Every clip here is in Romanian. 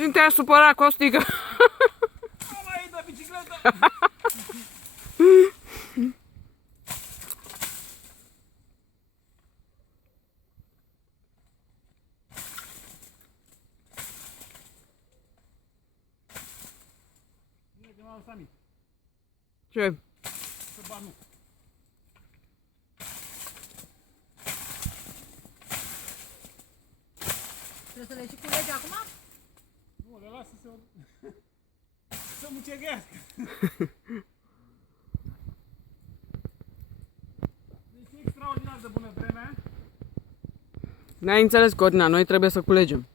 Cine te-a supărat, Costică? Mama e de bicicletă! Bine că m-am lăsat mic. Ce? Să bat nu. Trebuie să le și culegi acum? Nu, le lasă să muceghească. Deci e extraordinar de bună vremea. N-ai înțeles, Codina, noi trebuie să culegem.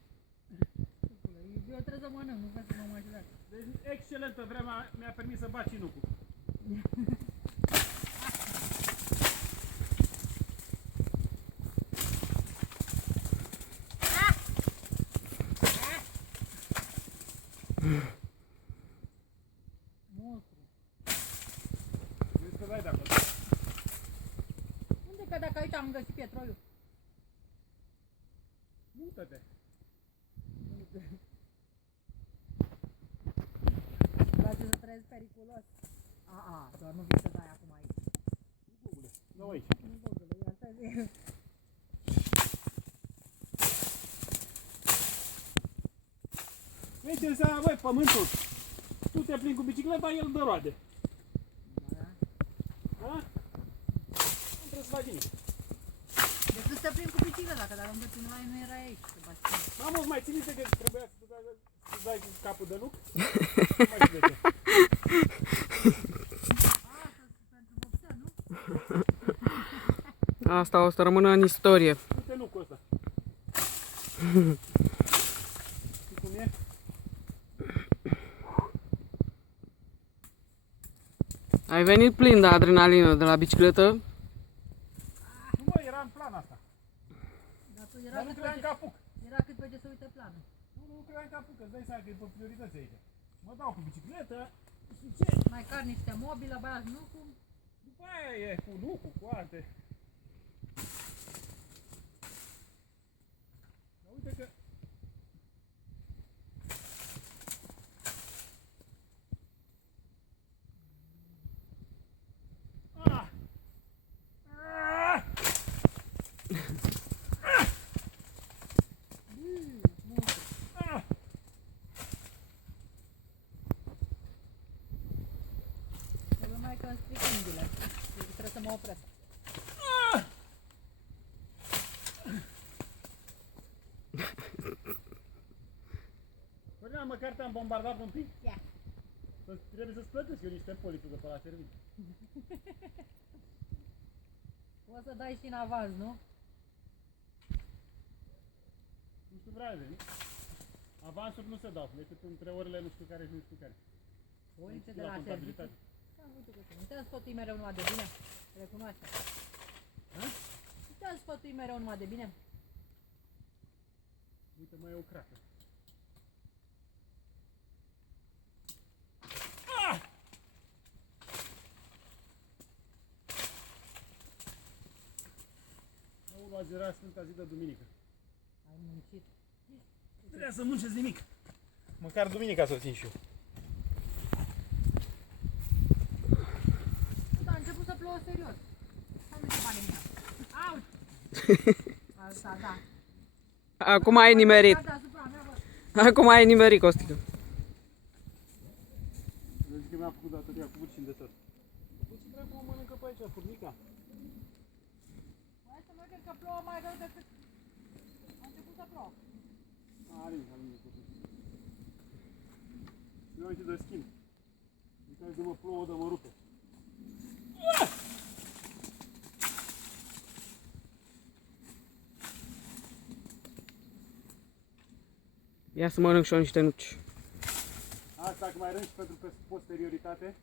Eu trebuie să mănânc, nu vreau să mă mai ajutați. Deci excelentă vremea mi-a permis să bat cinucul. Monstru. Vrei să dai de acolo? Unde că dacă aici am găsit petroliu? Mută-te! Place să trăiesc periculos. Doar nu vii să dai acum aici. Bugule, dă aici. Nu băgăle, e asta zi. Vezi ce înseamnă, băi, pământul? Tu te plimbi cu bicicleta, el dă roade. Da? Nu trebuie să faci nimic. Decât să plimb cu bicicleta, că dacă îmi dă cineva nu era aici. Mamă, mai ții minte că trebuia să dai cu capul de nuc? Nu mai știu de ce. Pentru vopsea, nu? Asta o să rămână în istorie. Uite nucul ăsta. Știi cum e? Ai venit plin de adrenalină de la bicicletă? Nu, mă, era în plan asta. Dar tu Dar nu credeam că apuc. era cât pe ce să uite planul. Nu credeam că apuc, că îți dai seama că e pe priorități aici. Mă dau cu bicicletă și ce? Mai car niște mobilă, băiați, nu cum? După aia e cu nucul, cu alte. Dar uite că... Ah! Ah! Ah! Trebuie mai că îmi stric unghiile. Deci trebuie să mă opresc. Corina, măcar te-am bombardat un pic? Ia. Trebuie să-ți plătesc eu niște polițe de pe la serviciu. O să dai și în avans, nu? Nu știu vreau de avansuri nu se dau, decât între orele nu știu care și nu știu care. Polițe de la serviciu. Da, uite că nu te-am sfătui mereu numai de bine. Recunoaște. Nu te-am sfătui mereu numai de bine. Uite, mai e o cracă. Aulul azi era Sfânta zi de duminică. Ai muncit. Nu trebuia să muncesc nimic. Măcar duminica să o țin și eu. Da, a început să plouă serios. Hai nu se bani mine. Au! Asta, da. Acum ai nimerit. Deasupra mea, bă. Acum ai nimerit, Costică. Vezi că mi-a făcut datoria cu vârși în desat. Deci dracu mă mănâncă pe aici, furnica. Hai să mergem că plouă mai rău decât... A început să plouă. Are nimic, are nimic. Eu uite de schimb. Uite de mă plouă, de mă rupe. Ia să mănânc și eu niște nuci. Asta că mai rânci pentru posterioritate.